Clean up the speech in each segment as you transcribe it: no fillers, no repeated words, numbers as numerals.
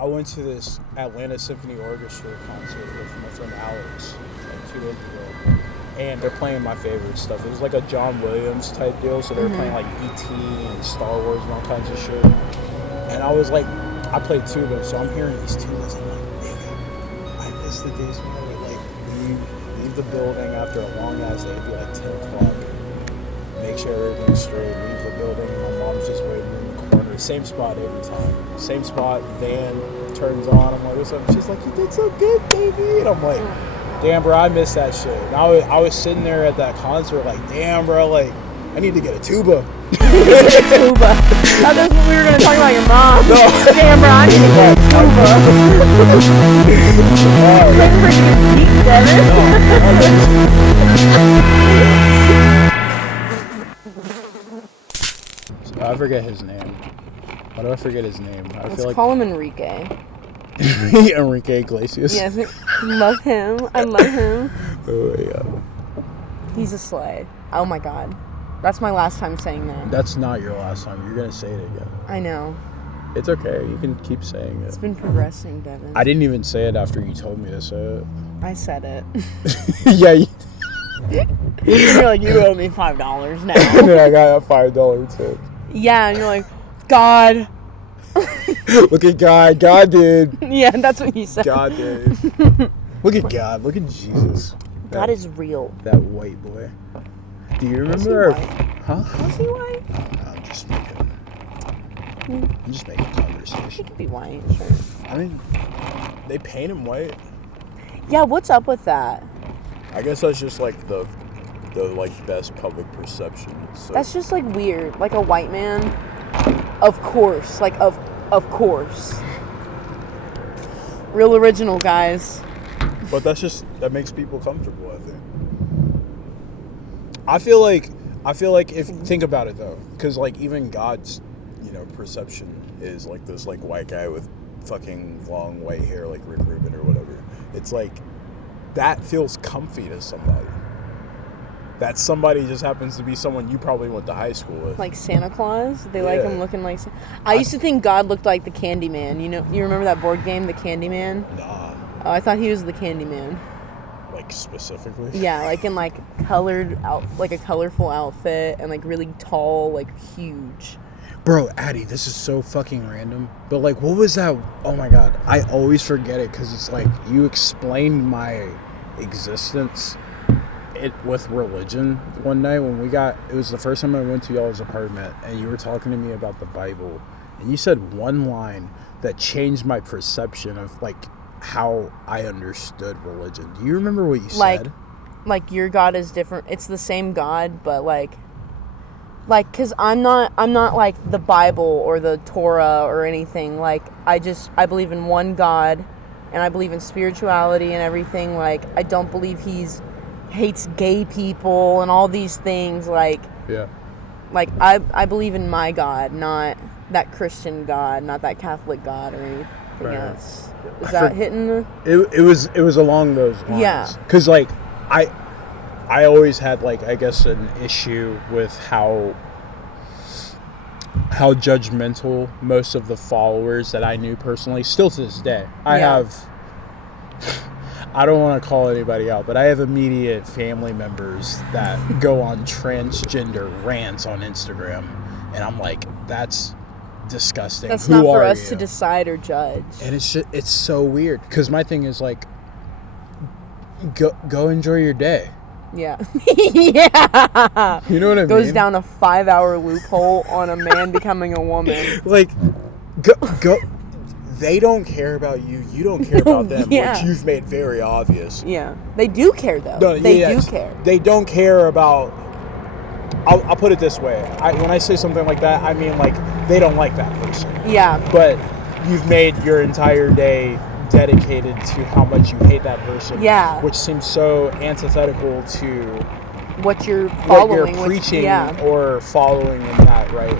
I went to this Atlanta Symphony Orchestra concert with my friend Alex like 2 days ago, and they're playing my favorite stuff. It was like a John Williams type deal, so they were playing like E.T. and Star Wars and all kinds of shit. And I was like, I played tuba, so I'm hearing these tubas. I'm like, nigga, I miss the days when I would like leave the building after a long ass day. It'd be like 10 o'clock. Make sure everything's straight. Leave the building. My mom's just waiting in the corner. Same spot every time. Same spot. Van turns on. I'm like, what's up? She's like, you did so good, baby. And I'm like, damn, bro, I miss that shit. And I was sitting there at that concert like, damn, bro, like, I need to get a tuba. Tuba. Oh, that's what we were gonna talk about your mom. No. Damn, bro, I need to get a tuba. Playing freaking deep, Devin. I forget his name. Why do I forget his name? Let's call him Enrique. Enrique Iglesias. Yes, love him. I love him. Oh yeah. He's a slay. Oh my god. That's my last time saying that. That's not your last time. You're gonna say it again. I know. It's okay. You can keep saying it. It's been progressing, Devin. I didn't even say it after you told me to say it. I said it. Yeah. You're like, you owe me $5 now. And then I got a $5 tip. Yeah, and you're like, God. Look at God. God did. Yeah, that's what you said. God did. Look at God. Look at Jesus. God is real. That white boy. Do you remember? Was he white? Huh? Was he white? I'm just making He conversation. could be white, sure. I mean, they paint him white. Yeah, what's up with that? I guess that's just like the like best public perception. So. That's just like weird. Like a white man, of course. Like of course. Real original, guys. But that makes people comfortable, I think. I feel like if think about it though, because like even God's, perception is like this like white guy with fucking long white hair like Rick Rubin or whatever. It's like that feels comfy to somebody. That somebody just happens to be someone you probably went to high school with. Like Santa Claus? They like him looking like... I used to think God looked like the Candyman. You remember that board game, the Candyman? Nah. Oh, I thought he was the Candyman. Like specifically? Yeah, like in like like a colorful outfit and like really tall, like huge. Bro, Adi, this is so fucking random. But like, what was that? Oh my god. I always forget it because it's like you explained my existence with religion one night when it was the first time I went to y'all's apartment and you were talking to me about the Bible and you said one line that changed my perception of like how I understood religion. Do you remember what you said? Like your God is different. It's the same God, but like cuz I'm not like the Bible or the Torah or anything. Like I believe in one God and I believe in spirituality and everything. Like I don't believe hates gay people and all these things. Like I believe in my God, not that Christian God, not that Catholic God or anything else. Is that hitting the... It was along those lines. Yeah. Because like I always had like I guess an issue with how judgmental most of the followers that I knew personally, still to this day. I don't want to call anybody out, but I have immediate family members that go on transgender rants on Instagram, and I'm like, that's disgusting. That's not for us to decide or judge. And it's so weird because my thing is like, go enjoy your day. Yeah. Yeah. You know what I mean? Goes down a 5-hour loophole on a man becoming a woman. Like, go. They don't care about you. You don't care about them, Yeah. which you've made very obvious. Yeah. They do care, though. No, they do care. They don't care about... I'll put it this way. When I say something like that, I mean, like, they don't like that person. Yeah. But you've made your entire day dedicated to how much you hate that person. Yeah. Which seems so antithetical to... what you're following. What you're preaching or following in that, right?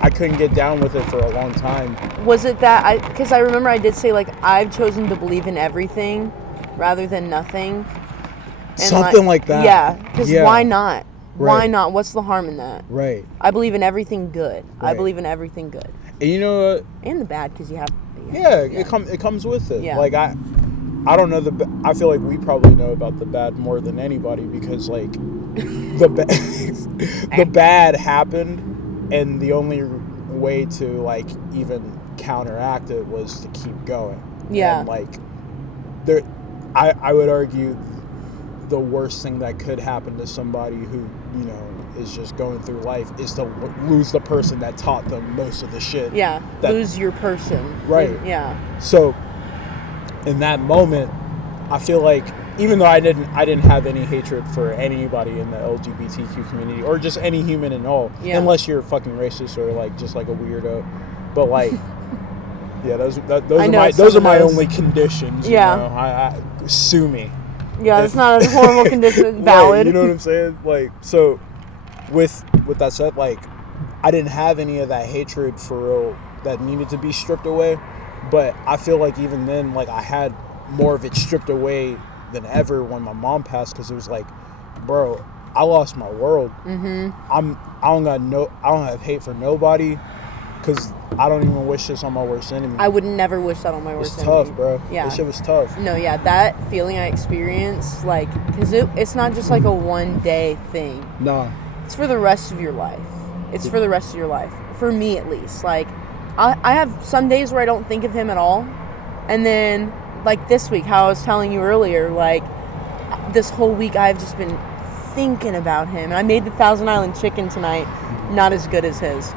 I couldn't get down with it for a long time. Was it that because I remember I did say like I've chosen to believe in everything rather than nothing. And something like that. Yeah, because why not? Right. Why not? What's the harm in that? Right. I believe in everything good. Right. I believe in everything good. And you know what? And the bad, because you have. Yeah, it comes with it. Yeah. Like I don't know I feel like we probably know about the bad more than anybody because like the bad happened, and the only way to like even counteract it was to keep going. Yeah. And like I would argue the worst thing that could happen to somebody who, you know, is just going through life is to lose the person that taught them most of the shit. Yeah, lose your person. Right. Yeah. So, in that moment, I feel like even though I didn't have any hatred for anybody in the LGBTQ community or just any human at all, unless you're fucking racist or like just like a weirdo, but like, yeah, those are my only conditions. Yeah. You know? I sue me. Yeah, it's not a horrible condition. Valid. Right, you know what I'm saying? Like, so with that said, like, I didn't have any of that hatred for real that needed to be stripped away, but I feel like even then, like, I had more of it stripped away than ever when my mom passed, because it was like, bro, I lost my world. Mm-hmm. I don't have hate for nobody, because I don't even wish this on my worst enemy. I would never wish that on my worst enemy. It's tough, bro. Yeah. This shit was tough. No, yeah, that feeling I experienced, like, because it's not just like a one-day thing. Nah. It's for the rest of your life. It's for the rest of your life. For me, at least. Like, I have some days where I don't think of him at all. And then, like this week, how I was telling you earlier, like, this whole week I've just been thinking about him. I made the Thousand Island chicken tonight. Not as good as his.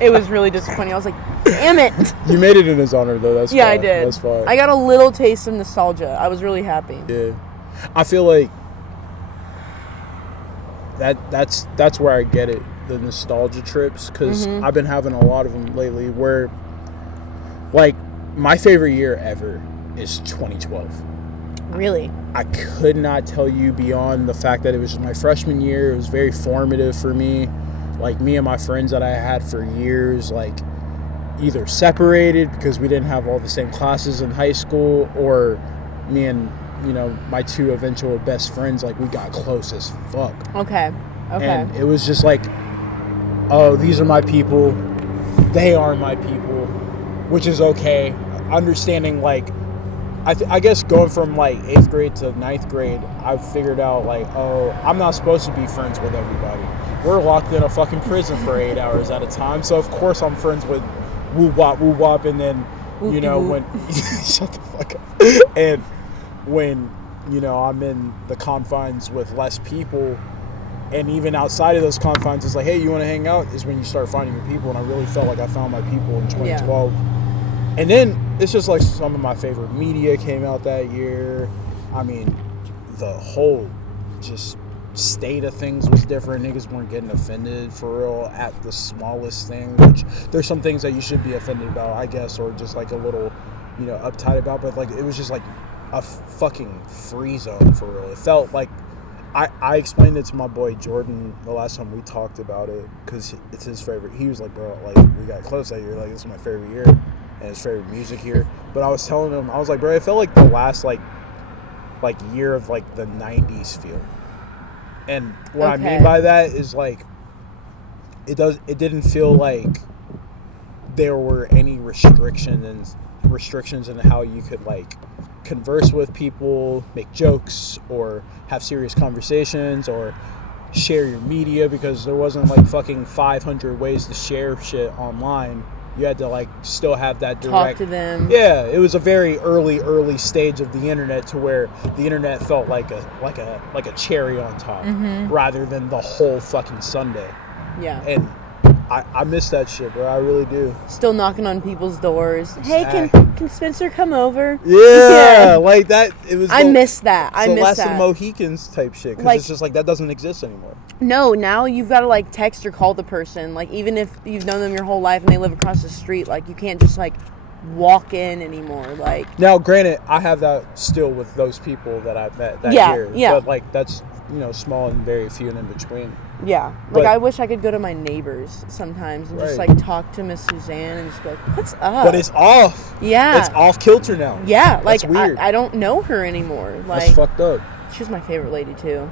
It was really disappointing. I was like, damn it. You made it in his honor, though. That's yeah, fine. I did. That's fine. I got a little taste of nostalgia. I was really happy. Yeah. I feel like that's where I get it, the nostalgia trips, because I've been having a lot of them lately where, like, my favorite year ever is 2012. Really? I could not tell you beyond the fact that it was my freshman year. It was very formative for me. Like, me and my friends that I had for years, like, either separated because we didn't have all the same classes in high school, or me and, you know, my two eventual best friends, like, we got close as fuck. Okay. And it was just like, oh, these are my people. They are my people, which is okay. Understanding, like, I guess going from, like, 8th grade to 9th grade, I've figured out, like, oh, I'm not supposed to be friends with everybody. We're locked in a fucking prison for 8 hours at a time, so of course I'm friends with woo-wop, and then, you know, when... Shut the fuck up. And when, you know, I'm in the confines with less people, and even outside of those confines, it's like, hey, you want to hang out? Is when you start finding your people, and I really felt like I found my people in 2012. Yeah. And then it's just like some of my favorite media came out that year. I mean, the whole just state of things was different. Niggas weren't getting offended for real at the smallest thing, which there's some things that you should be offended about, I guess, or just like a little, you know, uptight about. But like, it was just like a fucking free zone for real. It felt like, I explained it to my boy Jordan the last time we talked about it, because it's his favorite. He was like, bro, like, we got close that year. Like, this is my favorite year. And his favorite music here. But I was telling him, I was like, bro, it felt like the last like year of like the 90s feel. And what I mean by that is, like, it didn't feel like there were any restrictions in how you could, like, converse with people, make jokes, or have serious conversations, or share your media, because there wasn't like fucking 500 ways to share shit online. You had to, like, still have that direct... Talk to them. Yeah, it was a very early stage of the internet, to where the internet felt like a cherry on top, rather than the whole fucking sundae. Yeah. And I miss that shit, bro. I really do. Still knocking on people's doors. Hey, can Spencer come over? Yeah, like that. It was. I miss that. I miss the last that. of the Mohicans type shit, because, like, it's just like that doesn't exist anymore. No, now you've got to, like, text or call the person. Like, even if you've known them your whole life and they live across the street, like, you can't just, like, walk in anymore. Like, now, granted, I have that still with those people that I've met that year. Yeah. But, like, that's, you know, small and very few and in between. Yeah. Like, I wish I could go to my neighbors sometimes and just, like, talk to Miss Suzanne and just be like, what's up? But it's off. Yeah. It's off kilter now. Yeah. Like, that's weird. I don't know her anymore. Like, that's fucked up. She was my favorite lady, too.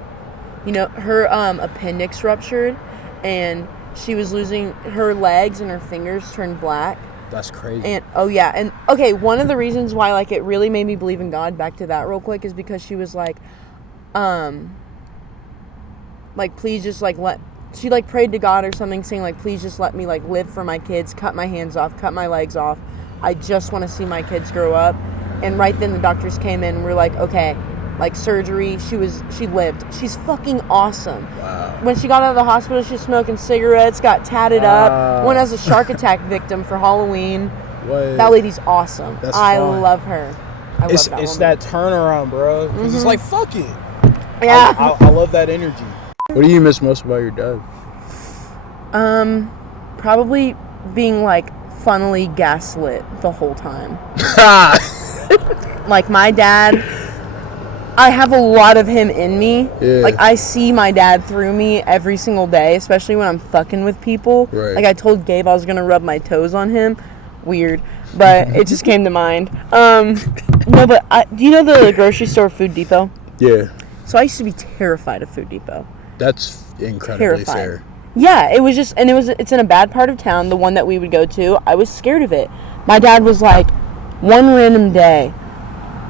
You know, her appendix ruptured, and she was losing her legs and her fingers turned black. That's crazy. And and okay, one of the reasons why like it really made me believe in God, back to that real quick, is because she was like please just like she like prayed to God or something, saying like, please just let me like live for my kids, cut my hands off, cut my legs off. I just want to see my kids grow up. And right then the doctors came in and were like, okay, like surgery, she lived. She's fucking awesome. Wow. When she got out of the hospital, she was smoking cigarettes, got tatted up, went as a shark attack victim for Halloween. What? That lady's awesome. I fun. love her. It's that turnaround, bro. Because it's like, fuck it. Yeah. I love that energy. What do you miss most about your dad? Probably being like funnily gaslit the whole time. Like my dad, I have a lot of him in me. Yeah. Like I see my dad through me every single day, especially when I'm fucking with people. Right. Like I told Gabe I was gonna rub my toes on him. Weird, but it just came to mind. No, but do you know the grocery store Food Depot? Yeah. So I used to be terrified of Food Depot. That's incredibly fair. Yeah, it was just, and it's in a bad part of town, the one that we would go to. I was scared of it. My dad was like, one random day,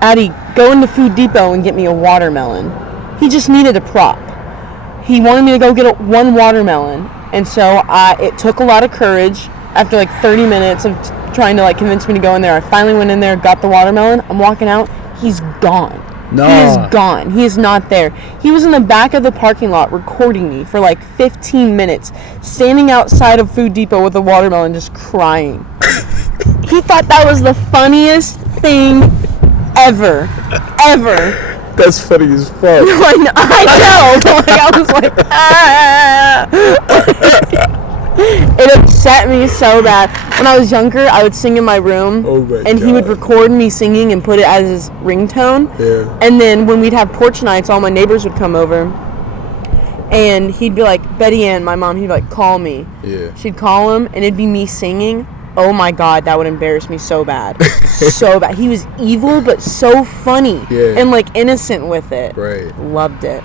Addie, go into Food Depot and get me a watermelon. He just needed a prop. He wanted me to go get one watermelon. And so it took a lot of courage. After like 30 minutes of trying to like convince me to go in there, I finally went in there, got the watermelon. I'm walking out. He's gone. No. He is gone. He is not there. He was in the back of the parking lot recording me for like 15 minutes, standing outside of Food Depot with a watermelon just crying. He thought that was the funniest thing ever. That's funny as fuck. I know. Like, I was like, ah. It upset me so bad. When I was younger, I would sing in my room, and he would record me singing and put it as his ringtone. Yeah. And then when we'd have porch nights, all my neighbors would come over, and he'd be like, Betty Ann, my mom, he'd be like, call me. Yeah. She'd call him, and it'd be me singing. Oh my God, that would embarrass me so bad. So bad. He was evil, but so funny. Yeah. And like innocent with it. Right. Loved it.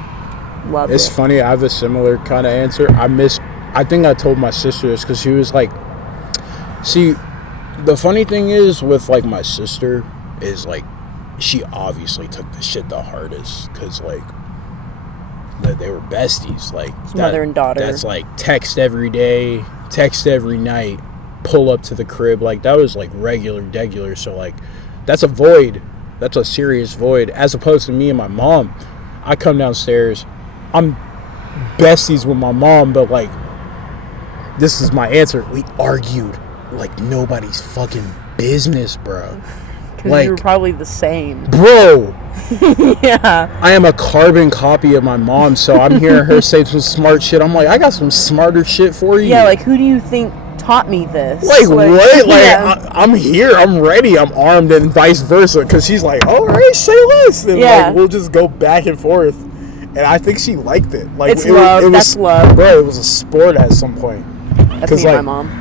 It's funny, I have a similar kind of answer. I think I told my sister this because she was like, see, the funny thing is with like my sister is like, she obviously took the shit the hardest because like they were besties. Like mother and daughter. That's like text every day, text every night, pull up to the crib. Like that was like regular. So like that's a void. That's a serious void. As opposed to me and my mom, I come downstairs, I'm besties with my mom, but like, this is my answer. We argued like nobody's fucking business, bro. Because like, you were probably the same. Bro. Yeah. I am a carbon copy of my mom, so I'm hearing her say some smart shit. I'm like, I got some smarter shit for you. Yeah, like, who do you think taught me this? Like what? Like, yeah. I'm here. I'm ready. I'm armed, and vice versa. Because she's like, all right, say less. And like, we'll just go back and forth. And I think she liked it. Like, it's love. That's love. Bro, it was a sport at some point. That's me and my mom.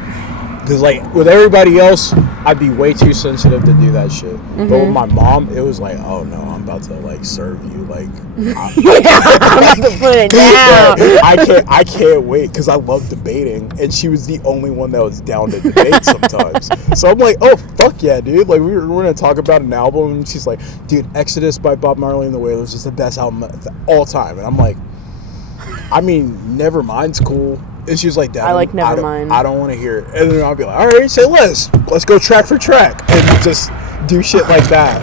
Because, like, with everybody else, I'd be way too sensitive to do that shit. Mm-hmm. But with my mom, it was like, oh, no, I'm about to, like, serve you. Like, I'm about to put it down. I can't wait because I love debating. And she was the only one that was down to debate sometimes. So I'm like, oh, fuck yeah, dude. Like, we're going to talk about an album. And she's like, dude, Exodus by Bob Marley and the Wailers is the best album of all time. And I'm like, I mean, Nevermind's cool. And she was like, Dad, I like Nevermind. I don't want to hear it. And then I'll be like, all right, say less. Let's go track for track. And just do shit like that.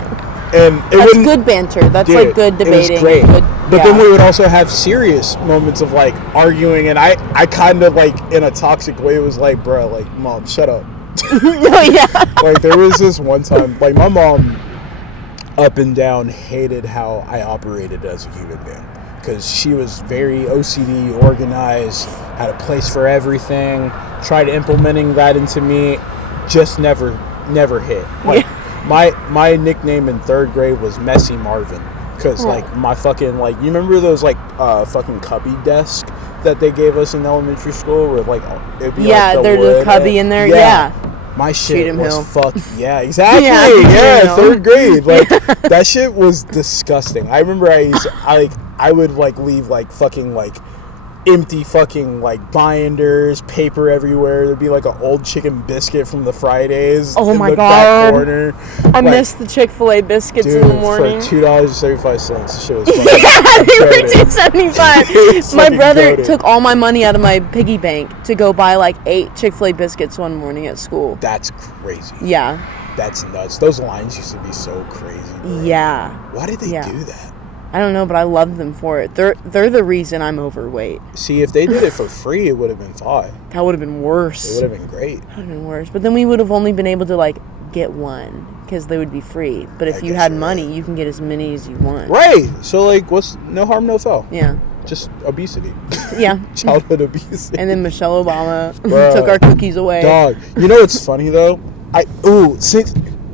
And that's good banter. That's like good debating. It was great. Good, but then we would also have serious moments of like arguing. And I kind of like in a toxic way was like, bro, like, Mom, shut up. Oh, yeah. Like there was this one time, like my mom up and down hated how I operated as a human being. Because she was very OCD, organized, had a place for everything, tried implementing that into me, just never hit. Like, my nickname in 3rd grade was Messy Marvin. Because, like, my fucking, like, you remember those, like, fucking cubby desks that they gave us in elementary school? Where, like, it'd be like there's a cubby in there, yeah. My shit was Hill. fucked. Yeah, exactly. Yeah, 3rd grade. Like, that shit was disgusting. I remember I would like leave like fucking like empty fucking like binders, paper everywhere. There'd be like an old chicken biscuit from the Fridays. Oh in my the God. back corner. I miss the Chick-fil-A biscuits in the morning. For $2.75, shit was fucking Yeah, they were goated. $2.75. My Fucking brother goated. took all my money out of my piggy bank to go buy like 8 Chick-fil-A biscuits one morning at school. That's crazy. Yeah. That's nuts. Those lines used to be so crazy. Bro. Yeah. Why did they do that? I don't know, but I love them for it. They're the reason I'm overweight. See, if they did it for free, it would have been fine. That would have been worse. It would have been great. That would have been worse. But then we would have only been able to like get one because they would be free. But if you had money, you can get as many as you want. Right. So like, what's no harm, no foul. Yeah. Just obesity. Yeah. Childhood obesity. And then Michelle Obama Bruh. took our cookies away. Dog. You know what's funny though?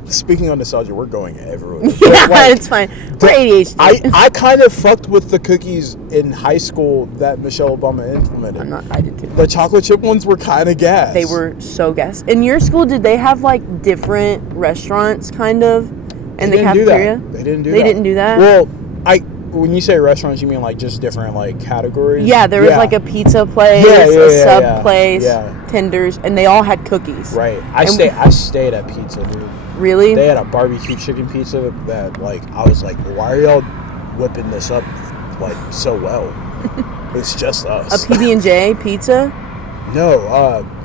Speaking on nostalgia, we're going everywhere. Yeah, Like, it's fine. We're ADHD. I kind of fucked with the cookies in high school that Michelle Obama implemented. I did too. The chocolate chip ones were kind of gas. They were so gas. In your school, did they have like different restaurants, kind of, in the cafeteria? They didn't do that. They didn't do that? Well, when you say restaurants, you mean like just different like categories? Yeah, there was like a pizza place, a sub place, tenders, and they all had cookies. Right. I stayed at pizza, dude. Really? They had a barbecue chicken pizza that like I was like, why are y'all whipping this up like so well? It's just us. A PB&J pizza? No,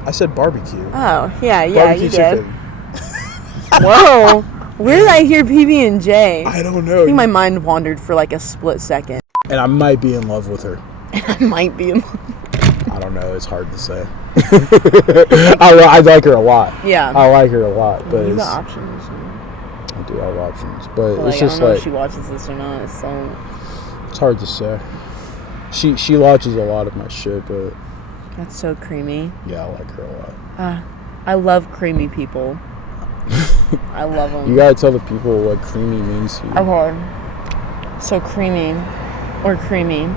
I said barbecue. Oh, yeah, Barbecue you chicken. did. Whoa. Where did I hear PB&J? I don't know. I think my mind wandered for like a split second. And I might be in love with her. I might be in love. I don't know. It's hard to say. I like her a lot. Yeah. I like her a lot, but You got options. I do have options, but Like, it's just I don't know like if she watches this or not. So it's hard to say. She watches a lot of my shit, but that's so creamy. yeah, I like her a lot. I love creamy people. I love them. You gotta tell the people what creamy means to you. Okay. So creamy, or creamy.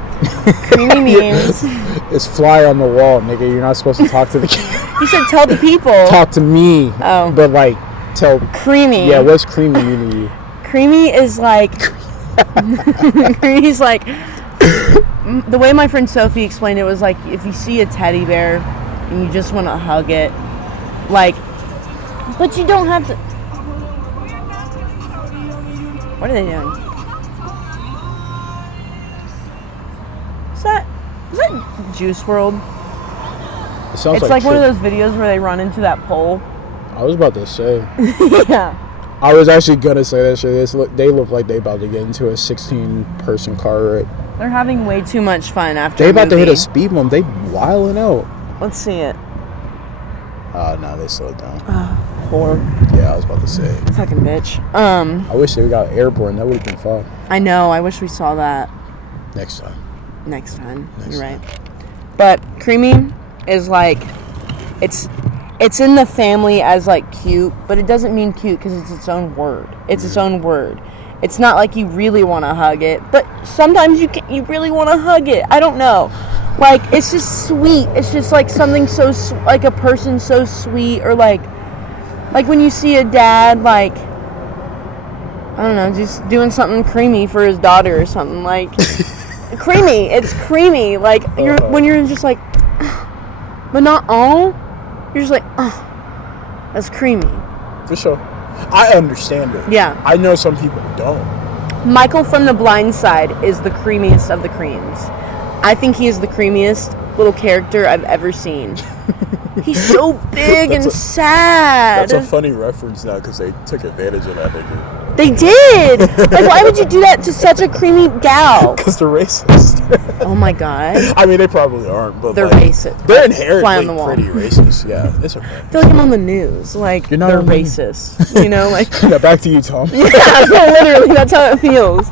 Creamy means. It's fly on the wall, nigga. You're not supposed to talk to the camera. You said tell the people. Talk to me. Oh. But like, tell. Creamy. Yeah, what's creamy mean to you? Creamy is like. Creamy is like. The way my friend Sophie explained it was like if you see a teddy bear and you just want to hug it, like. But you don't have to. What are they doing? Is that Juice World? It sounds It's like one of those videos where they run into that pole. I was about to say. Yeah. I was actually gonna say that shit. They look like they about to get into a 16-person car wreck. They're having way too much fun after. They about to hit a speed bump. They wilding out. Let's see it. No, they slowed down. Poor Yeah, I was about to say. fucking bitch. I wish they got airborne. That would have been fun. I know. I wish we saw that Next time. next time. You're time. right. But creamy is like, it's in the family as like cute, but it doesn't mean cute because it's its own word. It's its own word. It's not like you really want to hug it, but sometimes you really want to hug it. I don't know. Like, it's just sweet. It's just like something so like a person so sweet, or like when you see a dad, like, I don't know, just doing something creamy for his daughter or something, like creamy. It's creamy. Like when you're just like, but not all. You're just like, that's creamy. For sure. I understand it. Yeah. I know some people don't. Michael from The Blind Side is the creamiest of the creams. I think he is the creamiest little character I've ever seen. He's so big and sad. That's a funny reference now because they took advantage of that nigga. They did. Like, why would you do that to such a creamy gal? Because they're racist. Oh my god. I mean, they probably aren't, but They're like, racist. They're Fly on inherently the wall. pretty racist. Yeah, it's okay. I feel like I'm on the news. Like, You're not they're on the- racist. You know, like. Now back to you, Tom. Yeah, no, literally, that's how it feels.